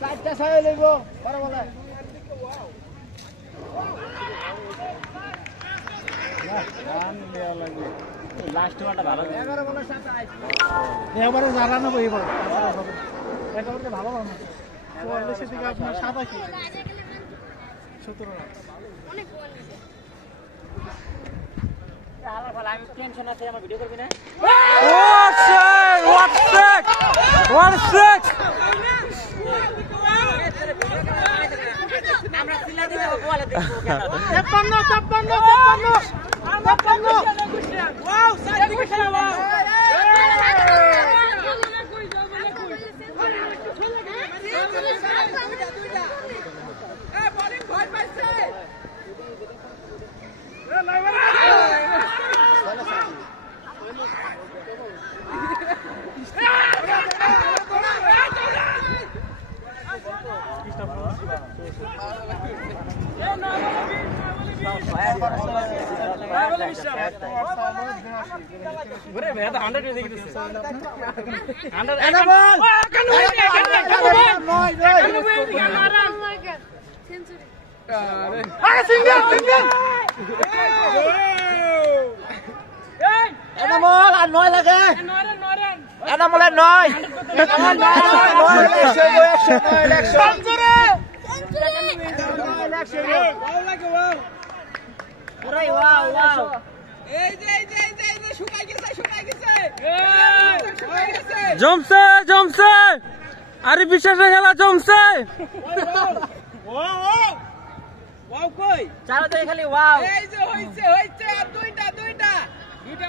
চারটা ছয় লইব বড় বলে লাস্ট ওয়ানটা ভালো 11 বলে 27 এবারে জানা না বই বল একেবারে ভালো ভালো 44 থেকে আপনার 27 17 রান অনেক বল দিছে আলা ভালো আমি টেনশন আছে আমার ভিডিও করবি না What six? আমরা সিলা দিতে বলে দেখো 56 ওয়াও সাইড দিকে খেলা ওয়াও এ বলিং ভয় পাইছে এ লাইভার এনামল আর 9 লাগে এনামলের 9 জমছে আরে বিশ্বাসে খেলা জমছে চারো তো খালি ওয়াও এই যে হইছে আর দুইটা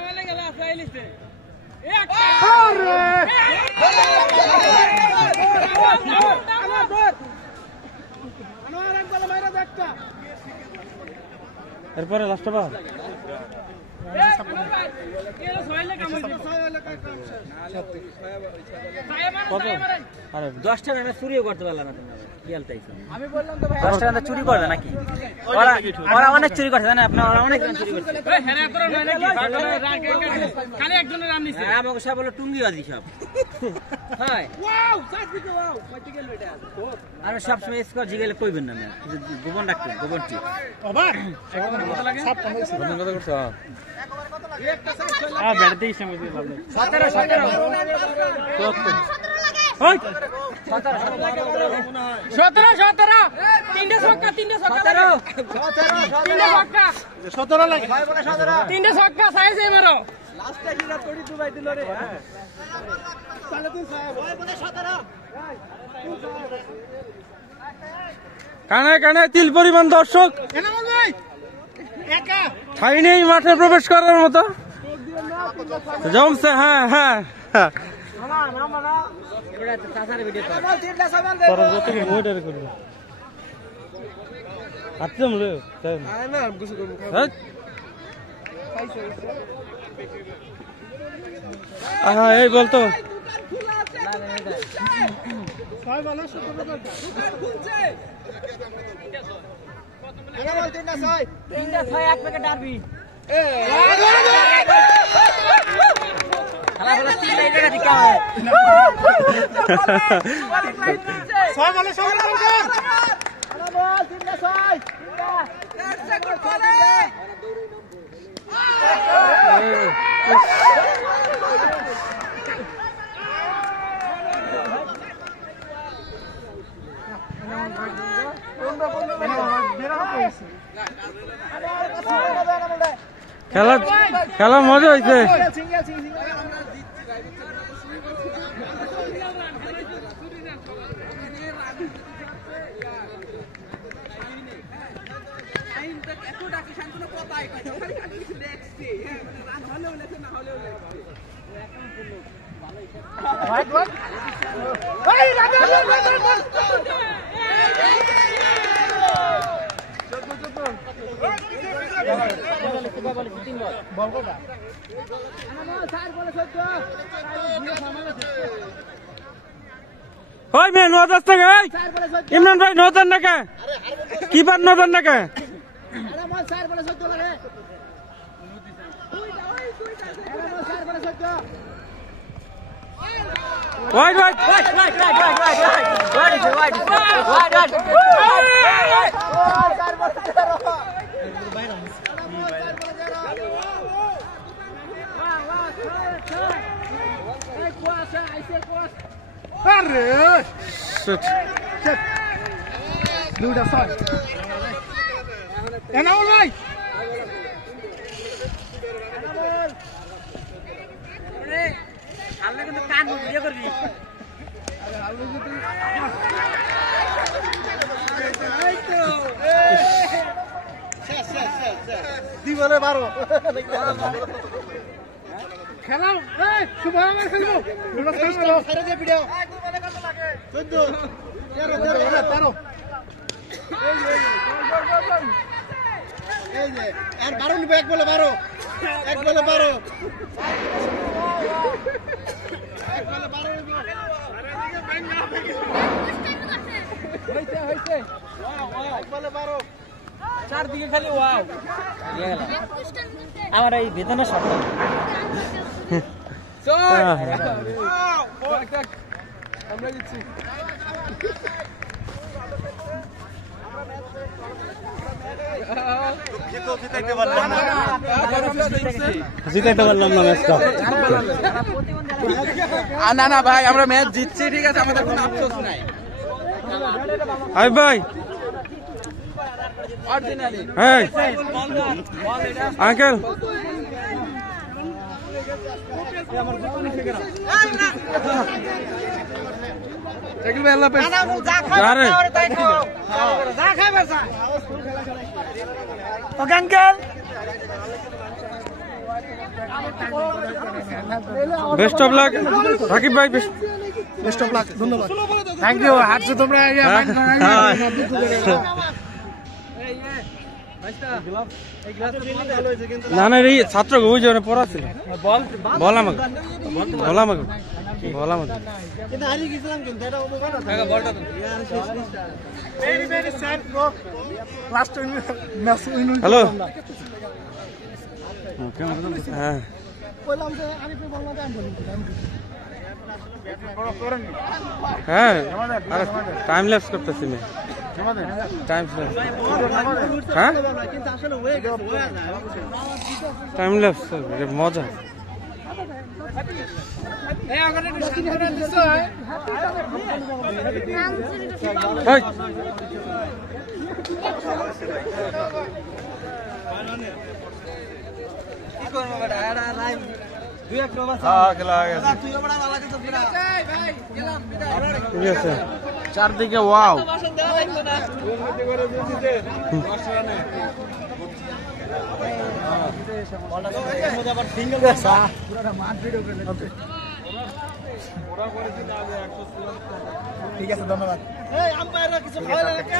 মানে গেল আইলিছে এরপরে লাস্ট বার কত আরে 10টা রানে চুরিও করতে পারলাম না তুমি কি আলতাইছো আমি বললাম তো ভাই 10টা রানে চুরি করবে নাকি ওরা অনেক চুরি করছে জানেন আপনারা ওরা অনেক রান চুরি করছে ওই হেরা করো না নাকি খালি একজনের রান নিছে আমাকে সব বলে টুঙ্গিবাজি সব হয় ওয়াও সাইড দিকে ওয়াও কইতে গেল এটা আর সব সময় স্কোর জিগেলে কইবেন না গোবন রাখবেন গোবনটি আবার কত লাগে বন্ধন কত করছো একটা সাইড ছয় হ্যাঁ ব্যাটতেই সময় দিয়ে লাভ নেই 17 ওই তিনটে ছক্কা 17 লাগে ভাই বলে 17 তিনটে ছক্কা সাইজ মারো লাস্টে কি রাত করি দুবাই দিল রে তাহলে তুই ভাই বলে 17 কানে তিল পরিমাণ দর্শক এনামল ভাই একা ঠাই নেই মাঠে প্রবেশ করার মতো জমছে হ্যাঁ চাচারে ভিডিও কর পরবর্তী মোডের করবে আত্মম রে তাই না কিছু করব আহা এই বলতো ছয় বলে 17 দোকান খুলছে এনামল 3টা 6 এক প্যাকেট ডারবি খেলা বলে 3 লাইন টাকা দিকা হয় 6 বলে 6 এনামল 3টা 6 1 সেকেন্ড বলে খেলা মজা হয়েছে ওই মেয়ে নদাস থেকে ইমরান ভাই নদান নাকি কিপার নদান নাকি ওয়াইড দুইটা ছয় এনামুল ভাই আল্লাহ কিন্তু কান দিয়ে করবি দি বলে 12 খেলাও এই শুভ আমার খেলবো ছেড়ে দে ভিডিও 14 13 এই যে আর 12 নিবে এক বলে 12 এক বলে 12 এক বলে 12 হইছে হইছে এক বলে 12 চারদিকে খালি ওয়াও আমার এই বেদনা শব্দ আমরা দিচ্ছি জিতাইতে পারলাম না ম্যাচটা। না না ভাই আমরা ম্যাচ জিতছি ঠিক আছে আমাদের কোনো আফসোস নাই আই ভাই অরিজিনালি এই uncle best of luck Rakib ভাই, বেস্ট অফ লাক, ধন্যবাদ, থ্যাংক ইউ। হারছো তোমরা, না না এই ছাত্র ওই যে পড়া ছিল, বল আমাকে বল আমাকে বল আমাকে কিন্তু হারিয়ে গেছিলাম, কিন্তু এটা বলটা very very sad bro, last match win হইছে। হ্যালো হ্যাঁ বললাম যে আমি তো বললাম আমি বলিনি হ্যাঁ টাইম ল্যাপস করতেছি আমি, টাইম হ্যাঁ কিন্তু আসলে হয়ে গেছে, হয়ে যায় টাইম ল্যাপস মজা। এই আগরে শান্তরা দিছো হয় এই কি করব বেটা, এটা লাইভ দুই এক প্রবাস খেলা হয়ে গেছে, তুইও বড় ভালো লাগছে তোরা ভাই গেলাম বিদায়। ঠিক আছে চারদিকে ওয়াও ঠিক আছে, ধন্যবাদ। এই আম্পায়াররা কিছু খাওয়ালে নাকি?